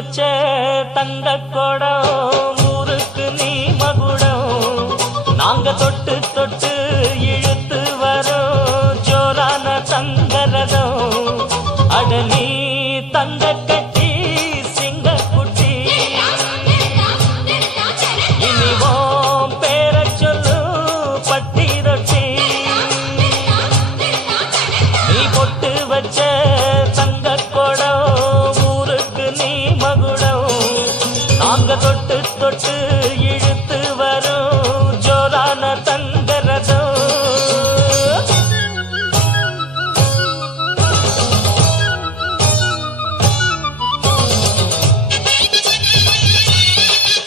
வச்ச தங்க கொடம் ஊருக்கு நீ மகுடம் நாங்க தொட்டு தொட்டு இழுத்து வரோம் ஜோரான தங்கரதம் அட நீ தங்க கட்டி சிங்க குட்டி இனிவோம் பேர சொல்லு பட்டி ரொட்டி நீ பொட்டு வச்ச தங்க கொடம் ஊருக்கு நீ மகுடம் நாங்க தொட்டு தொட்டு